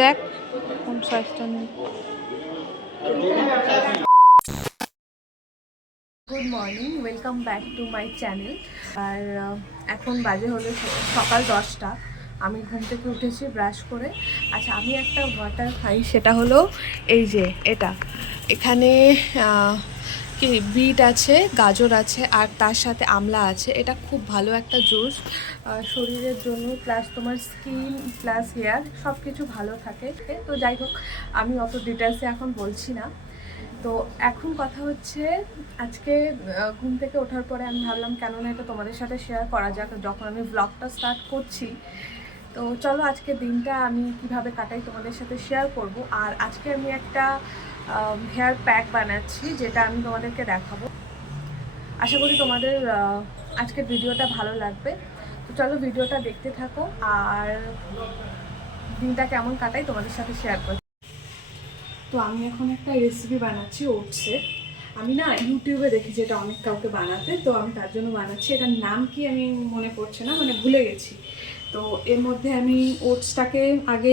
দেখ কোন সাইজটা নেই। Good morning, welcome back to my channel. আর এখন বাজে হলো সকাল 10টা। আমি ঘুম থেকে উঠেছি ব্রাশ করে। আচ্ছা, আমি একটা ওয়াটার খাই, সেটা হলো এই যে এটা। এখানে কি বিট আছে, গাজর আছে, আর তার সাথে আমলা আছে। এটা খুব ভালো একটা জুস শরীরের জন্য, প্লাস তোমার স্কিন প্লাস হেয়ার সব কিছু ভালো থাকে। তো যাই হোক, আমি অত ডিটেলসে এখন বলছি না। তো এখন কথা হচ্ছে, আজকে ঘুম থেকে ওঠার পরে আমি ভাবলাম কেন না এটা তোমাদের সাথে শেয়ার করা যাক, যখন আমি ব্লগটা স্টার্ট করছি। তো চলো আজকে দিনটা আমি কিভাবে কাটাই তোমাদের সাথে শেয়ার করব। আর আজকে আমি একটা হেয়ার প্যাক বানাচ্ছি, যেটা আমি তোমাদেরকে দেখাবো। আশা করি তোমাদের আজকের ভিডিওটা ভালো লাগবে। তো চলো ভিডিওটা দেখতে থাকো, আর দিনটা কেমন কাটাই তোমাদের সাথে শেয়ার করি। তো আমি এখন একটা রেসিপি বানাচ্ছি ওটসের। আমি না ইউটিউবে দেখি যেটা অনেক কাউকে বানাতে, তো আমি তার জন্য বানাচ্ছি। এটার নাম কি আমি মনে পড়ছে না, মানে ভুলে গেছি। তো এর মধ্যে আমি ওটসটাকে আগে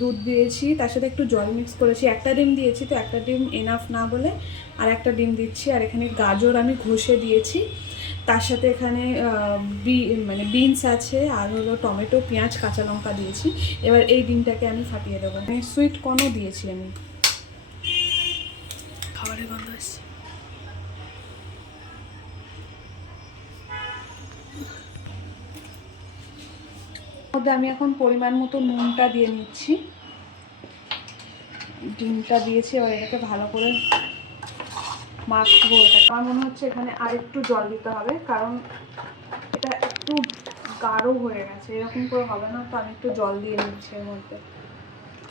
দুধ দিয়েছি, তার সাথে একটু জল মিক্স করেছি, একটা ডিম দিয়েছি, তো একটা ডিম এনাফ না বলে আর একটা ডিম দিচ্ছি। আর এখানে গাজর আমি ঘষে দিয়েছি, তার সাথে এখানে মানে বিনস আছে, আর হলো টমেটো, পেঁয়াজ, কাঁচা লঙ্কা দিয়েছি। এবার এই ডিমটাকে আমি ফাটিয়ে দেবো। সুইট কর্নও দিয়েছি আমি। খাবারের গন্ধ আসছে। মধ্যে আমি এখন পরিমাণ মতো নুনটা দিয়ে নিচ্ছি। ডিমটা দিয়েছি, এবার এটাকে ভালো করে মাখবো। এটা আমার মনে হচ্ছে এখানে আর একটু জল দিতে হবে, কারণ এটা একটু গাঢ় হয়ে গেছে, এরকম করে হবে না। তো আমি একটু জল দিয়ে নিচ্ছি এর মধ্যে।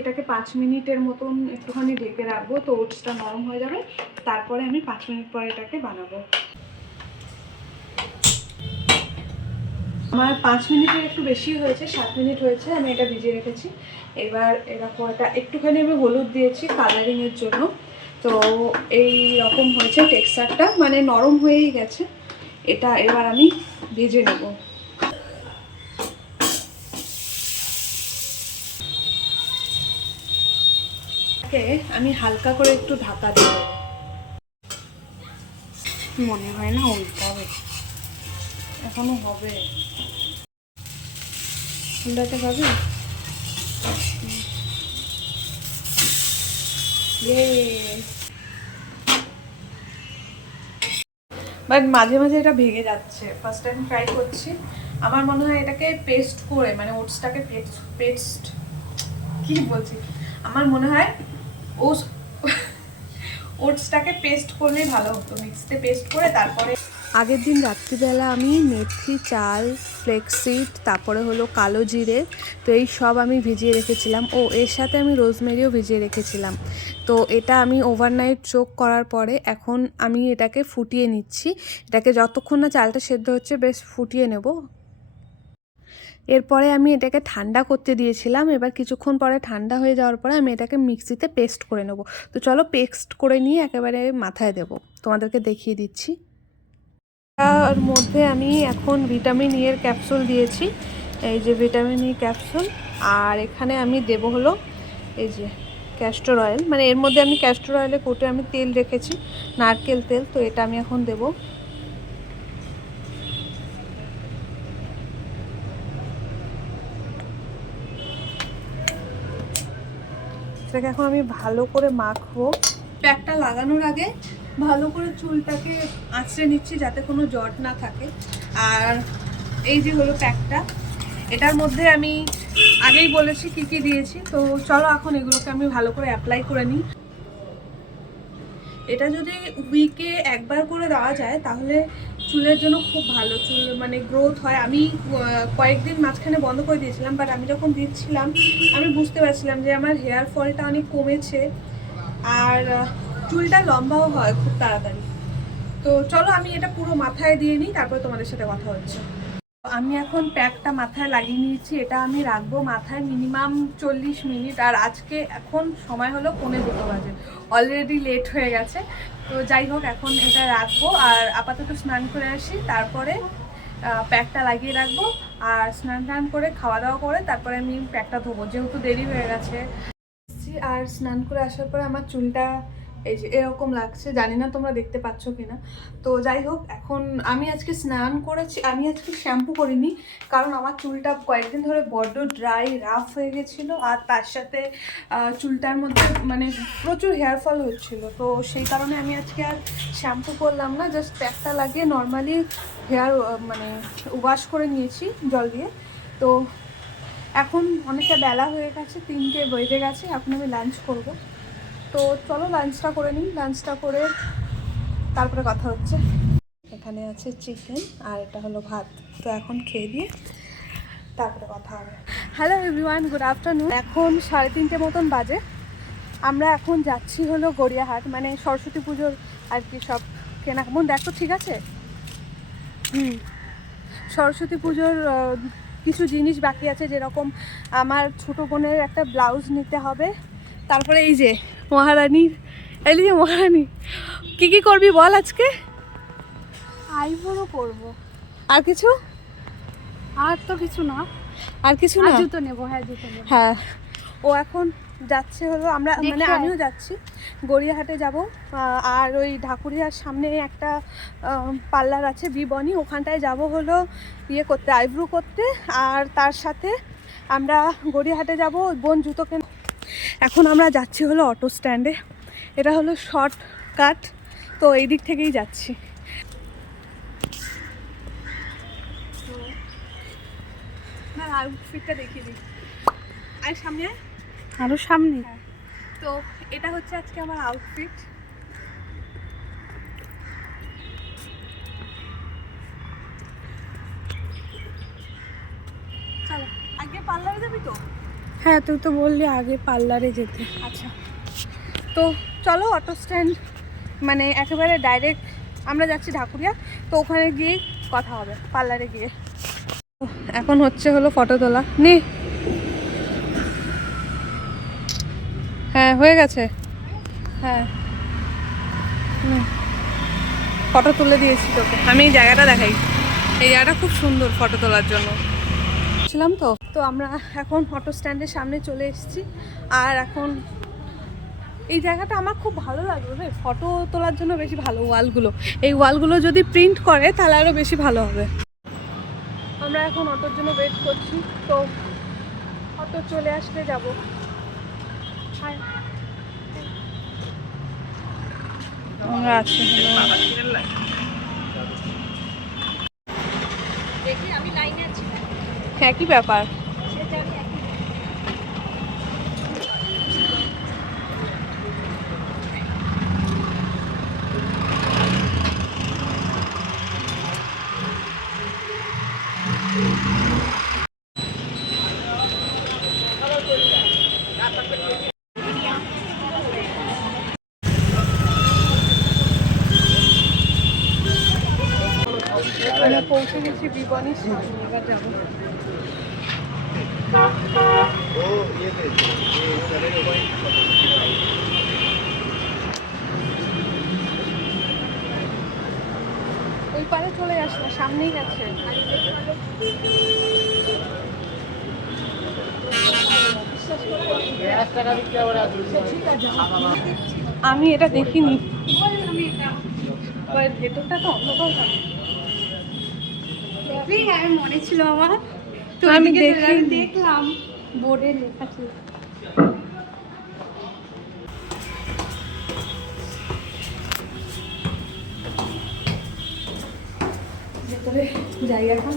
এটাকে 5 মিনিটের মতন একটুখানি ঢেকে রাখবো, তো ওটসটা নরম হয়ে যাবে। তারপরে আমি 5 মিনিট পরে এটাকে বানাবো। আমার 5 মিনিটের একটু বেশি হয়েছে, 7 মিনিট হয়েছে আমি এটা ভিজিয়ে রেখেছি। এবার এরকম এটা একটুখানি আমি হলুদ দিয়েছি কালারিংয়ের জন্য। তো এই রকম হয়েছে টেক্সচারটা, মানে নরম হয়েই গেছে এটা। এবার আমি ভেজে নেব। আমি হালকা করে একটু ঢাকা দেব। মনে হয় না উল্টাবে, এখনো হবে। উল্টাতে হবে। বাট মাঝে মাঝে এটা ভেঙে যাচ্ছে, ফার্স্ট টাইম ট্রাই করছি। আমার মনে হয় এটাকে পেস্ট করে, মানে ওটসটাকে পেস্ট কি বলছি, আমার মনে হয় ওটসটাকে পেস্ট করলেই ভালো হতো, মিক্সিতে পেস্ট করে। তারপরে আগের দিন রাত্রিবেলা আমি মেথি, চাল, ফ্লেক্সিড, তারপরে হলো কালো জিরে, তো এই সব আমি ভিজিয়ে রেখেছিলাম। ও এর সাথে আমি রোজমেরিও ভিজিয়ে রেখেছিলাম। তো এটা আমি ওভারনাইট সোক করার পরে এখন আমি এটাকে ফুটিয়ে নিচ্ছি। এটাকে যতক্ষণ না চালটা সেদ্ধ হচ্ছে বেশ ফুটিয়ে নেব। এরপরে আমি এটাকে ঠান্ডা করতে দিয়েছিলাম। এবার কিছুক্ষণ পরে ঠান্ডা হয়ে যাওয়ার পরে আমি এটাকে মিক্সিতে পেস্ট করে নেব। তো চলো পেস্ট করে নিয়ে একেবারে মাথায় দেব, তোমাদেরকে দেখিয়ে দিচ্ছি। তার মধ্যে আমি এখন ভিটামিন ই এর ক্যাপসুল দিয়েছি, এই যে ভিটামিন ই ক্যাপসুল। আর এখানে আমি দেব হলো এই যে ক্যাস্টর অয়েল, মানে এর মধ্যে আমি ক্যাস্টর অয়েলে কোটে আমি তেল রেখেছি, নারকেল তেল। তো এটা আমি এখন দেব। এটাকে এখন আমি ভালো করে মাখবো। প্যাকটা লাগানোর আগে ভালো করে চুলটাকে আঁচড়ে নিচ্ছি, যাতে কোনো জট না থাকে। আর এই যে হলো প্যাকটা, এটার মধ্যে আমি আগেই বলেছি কি কি দিয়েছি। তো চলো এখন এগুলোকে আমি ভালো করে অ্যাপ্লাই করে নিই। এটা যদি উইকে একবার করে দেওয়া যায় তাহলে চুলের জন্য খুব ভালো, চুল মানে গ্রোথ হয়। আমি কয়েকদিন মাঝখানে বন্ধ করে দিয়েছিলাম, বাট আমি যখন দিচ্ছিলাম আমি বুঝতে পারছিলাম যে আমার হেয়ার ফলটা অনেক কমেছে, আর চুলটা লম্বাও হয় খুব তাড়াতাড়ি। তো চলো আমি এটা পুরো মাথায় দিয়ে নিই, তারপরে তোমাদের সাথে কথা হচ্ছে। আমি এখন প্যাকটা মাথায় লাগিয়ে নিয়েছি। এটা আমি রাখবো মাথায় মিনিমাম 40 মিনিট। আর আজকে এখন সময় হলো 1:45 বাজে, অলরেডি লেট হয়ে গেছে। তো যাই হোক, এখন এটা রাখবো। আর আপাতত স্নান করে আসি, তারপরে প্যাকটা লাগিয়ে রাখবো। আর স্নান টান করে খাওয়া দাওয়া করে তারপরে আমি প্যাকটা ধোবো, যেহেতু দেরি হয়ে গেছে। আর স্নান করে আসার পরে আমার চুলটা এই যে এরকম লাগছে, জানি না তোমরা দেখতে পাচ্ছ কিনা। তো যাই হোক, এখন আমি আজকে স্নান করেছি, আমি আজকে শ্যাম্পু করিনি, কারণ আমার চুলটা কয়েকদিন ধরে বড্ড ড্রাই রাফ হয়ে গেছিলো, আর তার সাথে চুলটার মধ্যে মানে প্রচুর হেয়ার ফল হচ্ছিলো। তো সেই কারণে আমি আজকে আর শ্যাম্পু করলাম না, জাস্ট প্যাকটা লাগিয়ে নর্মালি হেয়ার মানে ওয়াশ করে নিয়েছি জল দিয়ে। তো এখন অনেকটা বেলা হয়ে গেছে, 3টে বেজে গেছে, এখন আমি লাঞ্চ করব। তো চলো লাঞ্চটা করে নিই, লাঞ্চটা করে তারপরে কথা হচ্ছে। এখানে আছে চিকেন আর এটা হলো ভাত। তো এখন খেয়ে দিয়ে তারপরে কথা হবে। Hello everyone, good afternoon. এখন 3:30 মতন বাজে। আমরা এখন যাচ্ছি হলো গড়িয়াহাট, মানে সরস্বতী পুজোর আর কি সব কেনা। মন দেখো, ঠিক আছে? সরস্বতী পুজোর কিছু জিনিস বাকি আছে, যেরকম আমার ছোটো বোনের একটা ব্লাউজ নিতে হবে। তারপরে এই যে মহারানীর, এলি যে মহারানী, কী করবি বল আজকে? আইব্রো করব। আর কিছু? আর তো কিছু না। আর কিছু না? জুতো নেবো। হ্যাঁ, জুতো নেবো। হ্যাঁ, ও এখন যাচ্ছে হলো, আমরা মানে আমিও যাচ্ছি, গড়িয়াহাটে যাব। আর ওই ঢাকুরিয়ার সামনে একটা পার্লার আছে বিবনি, ওখানটায় যাব হলো ইয়ে করতে, আইব্রো করতে। আর তার সাথে আমরা গড়িয়াহাটে যাব বোন জুতো কেন। এখন আমরা যাচ্ছি হলো অটো স্ট্যান্ডে, এটা হলো শর্টকাট, তো এই দিক থেকেই যাচ্ছি। না, আউটফিটটা দেখিয়ে দিই, আর সামনে আরো সামনে। তো এটা হচ্ছে আজকে আমার আউটফিট। চলো, আগে পার্লারে যাবি তো? হ্যাঁ, তুই তো বললি আগে পার্লারে যেতে। আচ্ছা, তো চলো অটো স্ট্যান্ড মানে একেবারে ডাইরেক্ট আমরা যাচ্ছি ঢাকুরিয়া, তো ওখানে গিয়েই কথা হবে পার্লারে গিয়ে। এখন হচ্ছে হলো ফটো তোলা। নে, হ্যাঁ হয়ে গেছে। হ্যাঁ, ফটো তুলে দিয়েছি তোকে। আমি এই জায়গাটা দেখাই, এই জায়গাটা খুব সুন্দর ফটো তোলার জন্য ছিলাম। তো আমরা এখন অটো স্ট্যান্ডের সামনে চলে এসেছি। আর এখন এই জায়গাটা আমার খুব ভালো লাগলো রে, ফটো তোলার জন্য বেশি ভালো। ওয়ালগুলো, এই ওয়ালগুলো যদি প্রিন্ট করে তাহলে আরও বেশি ভালো হবে। আমরা এখন অটোর জন্য ওয়েট করছি, তো অটো চলে আসলে যাব। আমরা আছি একই ব্যাপার। আমরা পৌঁছে গেছি বিবনির সামনে, এবার যাবো। ওই পারে চলে আসলে সামনেই গেছে। আমি এটা দেখিনি, ভেতরটা তো অন্ধকার। হ্যাঁ, মনে ছিল আমার, তো আমি দেখলাম বোর্ডে লেখা ছিল। ভেতরে যাই এখন।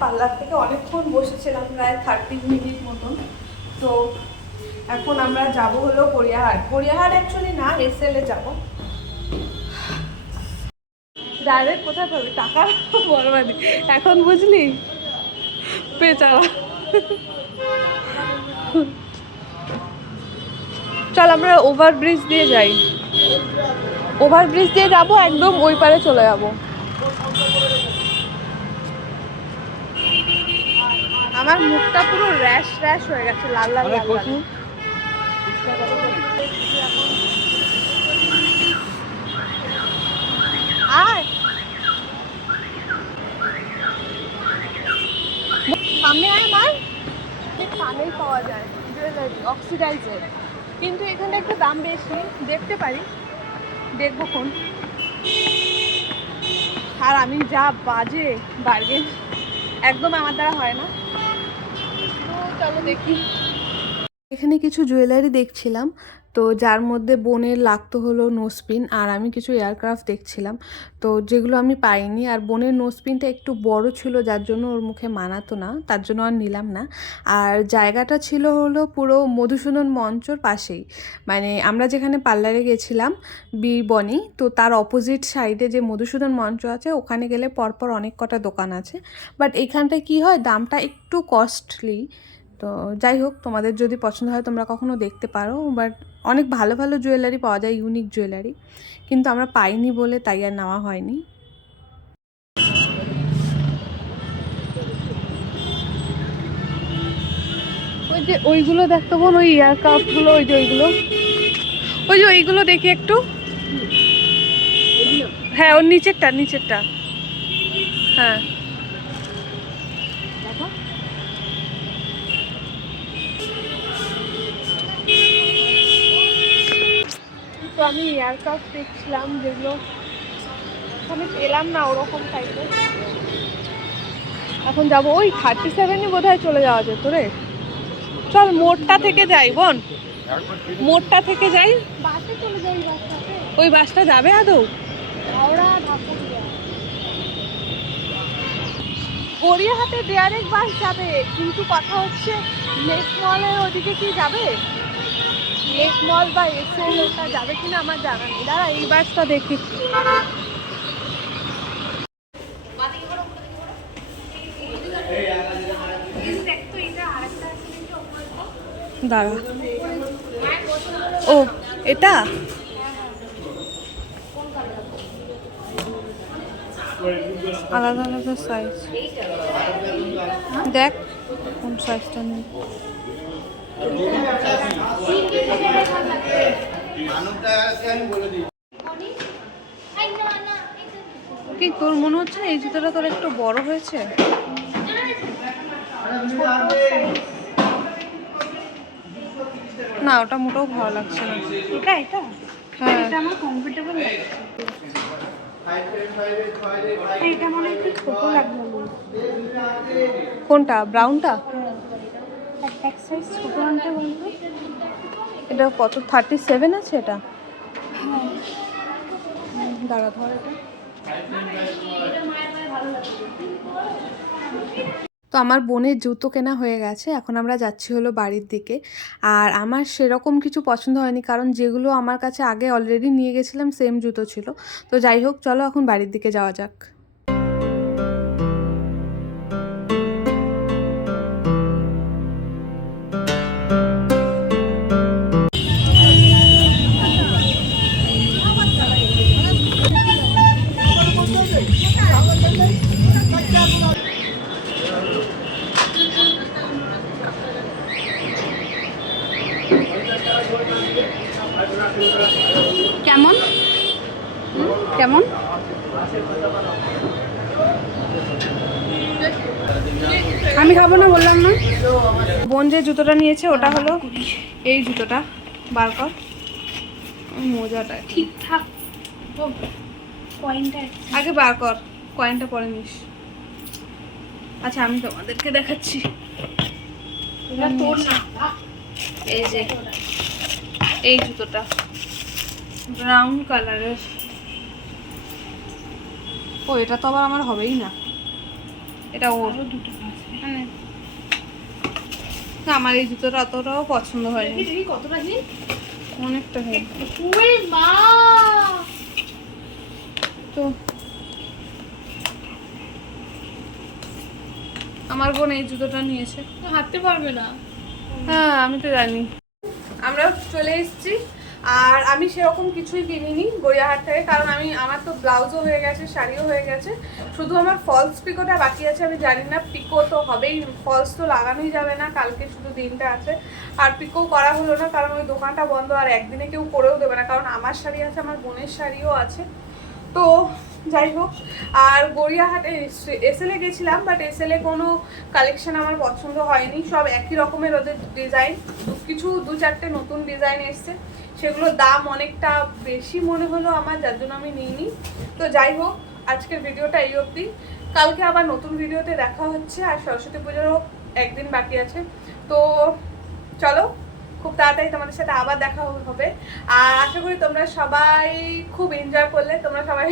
পার্লার থেকে অনেকক্ষণ বসেছিলাম, প্রায় 30 মিনিট মতন। তো এখন আমরা যাব হলো গড়িয়াহাট। গড়িয়াহাট অ্যাকচুয়ালি না, এসএলএ যাব। ডাইরেক্ট কোথায় পাবি টাকা বরবাদি এখন, বুঝলি? বেচারা। চল আমরা ওভারব্রিজ দিয়ে যাই, ওভারব্রিজ দিয়ে যাবো, একদম ওই পারে চলে যাবো। আমার মুখটা পুরো র্যাশ র্যাশ হয়ে গেছে, লাল লাল লাল লাল। আয় সামনে আয় মার, কানেই পাওয়া যায় জুয়েলারি অক্সিডাইজের, কিন্তু এখানে একটু দাম বেশি, দেখতে পারি, দেখবো কোন। আর আমি যা বাজে বার্গেন একদম আমার দ্বারা হয় না, তো চলো দেখি। এখানে কিছু জুয়েলারি দেখছিলাম, তো যার মধ্যে বোনের লাগতো হলো নোজপিন, আর আমি কিছু এয়ারক্রাফট দেখছিলাম, তো যেগুলো আমি পাইনি। আর বোনের নোজপিনটা একটু বড় ছিল, যার জন্য ওর মুখে মানাতো না, তার জন্য আর নিলাম না। আর জায়গাটা ছিল হলো পুরো মধুসূদন মঞ্চর পাশেই, মানে আমরা যেখানে পার্লারে গেছিলাম বি বনি, তো তার অপোজিট সাইডে যে মধুসূদন মঞ্চ আছে ওখানে গেলে পরপর অনেক কটা দোকান আছে, বাট এইখানটায় কী হয় দামটা একটু কস্টলি। তো যাই হোক, তোমাদের যদি পছন্দ হয় তোমরা কখনো দেখতে পারো, বাট অনেক ভালো ভালো জুয়েলারি পাওয়া যায়, ইউনিক জুয়েলারি, কিন্তু আমরা পাইনি বলে তাই আর নেওয়া হয়নি। ওই যে ওইগুলো দেখতে বোন, ওই এয়ারক্রাফটগুলো, ওই যে ওইগুলো, ওই যে ওইগুলো দেখি একটু। হ্যাঁ ওর নিচেরটা নিচেরটা, হ্যাঁ তো আমি এয়ারক্রাফট দেখছিলাম, যেগুলো আমি পেলাম না ওরকম টাইপের। এখন যাবো ওই 37-ই বোধহয় চলে যাওয়া যেত রে। চল মোড়টা থেকে যাই বোন, মোড়টা থেকে যাই, বাসে চলে যাই, বাসটাতে ওই বাসটা যাবে আদৌ? হাওড়া ঢাকা দিয়ে। গড়িয়াহাটে ডাইরেক্ট বাস যাবে, কিন্তু কথা হচ্ছে লেক মলের ওদিকে কি যাবে, লেক মল বা এসএল ওটা যাবে কিনা আমার জানা নেই। দাঁড়া এই বাসটা দেখি। দাঁড়া, ও এটা আলাদা আলাদা সাইজ, দেখ কোন সাইজটা নেই। কি তোর মনে হচ্ছে না এই জুতোটা তোর একটু বড় হয়েছে? না ওটা মোটেও ভালো লাগছে না। এটা এটা হ্যাঁ এটা আমার কমফোর্টেবল লাগছে, এটা মনে হয় একটু ছোট লাগলো আমার। কোনটা, ব্রাউনটা? এক সাইজ ছোট আনতে বলতো। এটা কত, 37 আছে এটা? হ্যাঁ দাঁড়া ধর এটা। তো আমার বোনের জুতো কেনা হয়ে গেছে, এখন আমরা যাচ্ছি হলো বাড়ির দিকে। আর আমার সেরকম কিছু পছন্দ হয়নি, কারণ যেগুলো আমার কাছে আগে অলরেডি নিয়ে গেছিলাম সেম জুতো ছিল। তো যাই হোক চলো এখন বাড়ির দিকে যাওয়া যাক। কেমন কেমন আমি খাবো না বললাম না। বোন যে জুতোটা নিয়েছে ওটা হলো এই জুতোটা, বার কর মোজাটা ঠিকঠাক পয়েন্টটা আগে বার কর, কয়েনটা পরে নিস। আচ্ছা আমি তোমাদেরকে দেখাচ্ছি, এটা তোর না, এই যে এই জুতোটা ব্রাউন কালারের। ও এটা তো আবার আমার হবেই না, এটা ওর। দুটো মানে না আমার এই জুতোটা অতটাও পছন্দ হয়নি, কতটা হিল অনেকটা হয়। ওরে মা, তো আমার বোন এই জুতোটা নিয়েছে, হাঁটতে পারবে না। হ্যাঁ আমি তো জানি। আমরা চলে এসেছি আর আমি সেরকম কিছুই কিনিনি গড়িয়াহাট থেকে, কারণ আমার তো ব্লাউজও হয়ে গেছে, শাড়িও হয়ে গেছে, শুধু আমার ফলস পিকোটা বাকি আছে। আমি জানি না, পিকো তো হবেই, ফলস তো লাগানোই যাবে না, কালকে শুধু দিনটা আছে। আর পিকো করা হলো না কারণ ওই দোকানটা বন্ধ, আর একদিনে কেউ করেও দেবে না, কারণ আমার শাড়ি আছে, আমার বোনের শাড়িও আছে। তো যাই হোক, আর গড়িয়াহাটে এসএলে গেছিলাম, বাট এসএলে কোনো কালেকশন আমার পছন্দ হয়নি, সব একই রকমের ওদের ডিজাইন, কিছু 2-4টে নতুন ডিজাইন এসছে, সেগুলোর দাম অনেকটা বেশি মনে হলো আমার, যার জন্য আমি নিইনি। তো যাই হোক, আজকের ভিডিওটা এই অবধি, কালকে আবার নতুন ভিডিওতে দেখা হচ্ছে, আর সরস্বতী পুজোরও একদিন বাকি আছে। তো চলো, খুব তাড়াতাড়ি তোমাদের সাথে আবার দেখা হবে। আর আশা করি তোমরা সবাই খুব এনজয় করলে, তোমরা সবাই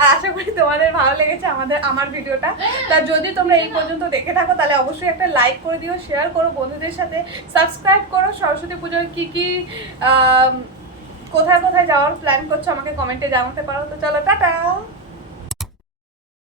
আর আশা করি তোমাদের ভালো লেগেছে আমার ভিডিওটা। তা যদি তোমরা এই পর্যন্ত দেখে থাকো তাহলে অবশ্যই একটা লাইক করে দিও, শেয়ার করো বন্ধুদের সাথে, সাবস্ক্রাইব করো। সরস্বতী পুজোর কী কী কোথায় কোথায় যাওয়ার প্ল্যান করছো আমাকে কমেন্টে জানাতে পারো। তো চলো, টাটা।